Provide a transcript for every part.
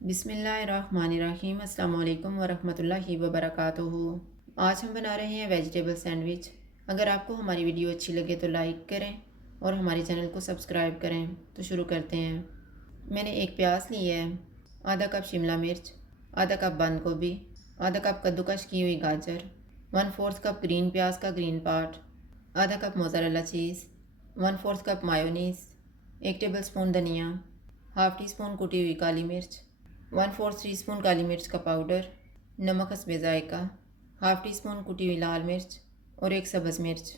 बिस्मिल्लाहिर्रहमानिर्रहीम। अस्सलाम वालेकुम वरहमतुल्लाहि वबरकातुहू। आज हम बना रहे हैं वेजिटेबल सैंडविच। अगर आपको हमारी वीडियो अच्छी लगे तो लाइक करें और हमारे चैनल को सब्सक्राइब करें। तो शुरू करते हैं। मैंने एक प्याज ली है, आधा कप शिमला मिर्च, आधा कप बंद गोभी, आधा कप कद्दूकश की हुई गाजर, 1/4 कप ग्रीन प्याज का ग्रीन पार्ट, आधा cup mozzarella cheese, 1/4 cup mayonnaise, 1 table spoon धनिया, हाफ़ टी स्पून कुटी हुई काली मिर्च, 1/4 टीस्पून काली मिर्च का पाउडर, नमक हस्बे ज़ायक़ा, हाफ़ टी स्पून कुटी हुई लाल मिर्च और एक सब्ज़ मिर्च।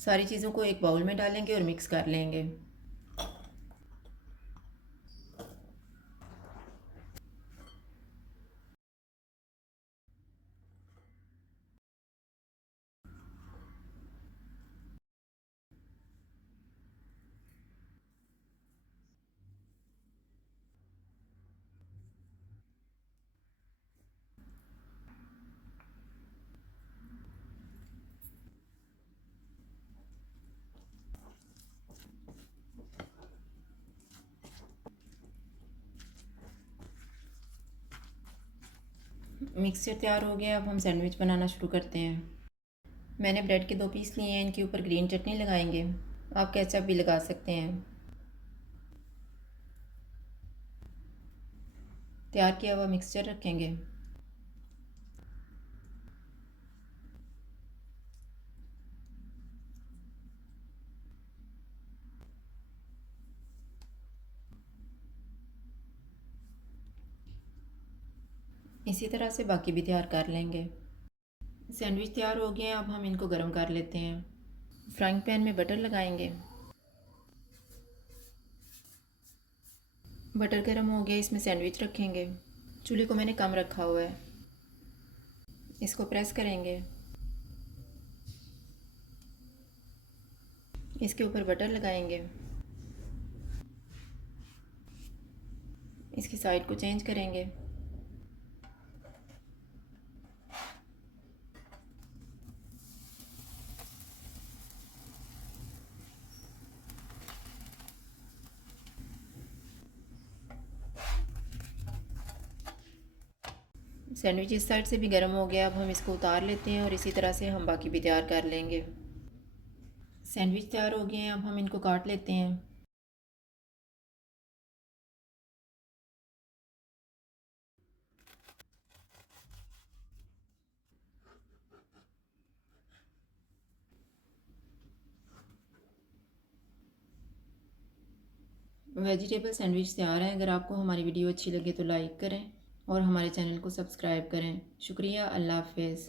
सारी चीज़ों को एक बाउल में डालेंगे और मिक्स कर लेंगे। मिक्सचर तैयार हो गया। अब हम सैंडविच बनाना शुरू करते हैं। मैंने ब्रेड के 2 पीस लिए हैं। इनके ऊपर ग्रीन चटनी लगाएंगे। आप केचप भी लगा सकते हैं। तैयार किया हुआ मिक्सचर रखेंगे। इसी तरह से बाकी भी तैयार कर लेंगे। सैंडविच तैयार हो गए हैं। अब हम इनको गर्म कर लेते हैं। फ्राइंग पैन में बटर लगाएंगे। बटर गर्म हो गया, इसमें सैंडविच रखेंगे। चूल्हे को मैंने कम रखा हुआ है। इसको प्रेस करेंगे। इसके ऊपर बटर लगाएंगे। इसकी साइड को चेंज करेंगे। सैंडविच इस साइड से भी गर्म हो गया। अब हम इसको उतार लेते हैं और इसी तरह से हम बाकी भी तैयार कर लेंगे। सैंडविच तैयार हो गए हैं। अब हम इनको काट लेते हैं। वेजिटेबल सैंडविच तैयार है। अगर आपको हमारी वीडियो अच्छी लगे तो लाइक करें और हमारे चैनल को सब्सक्राइब करें। शुक्रिया। अल्लाह हाफ़िज़।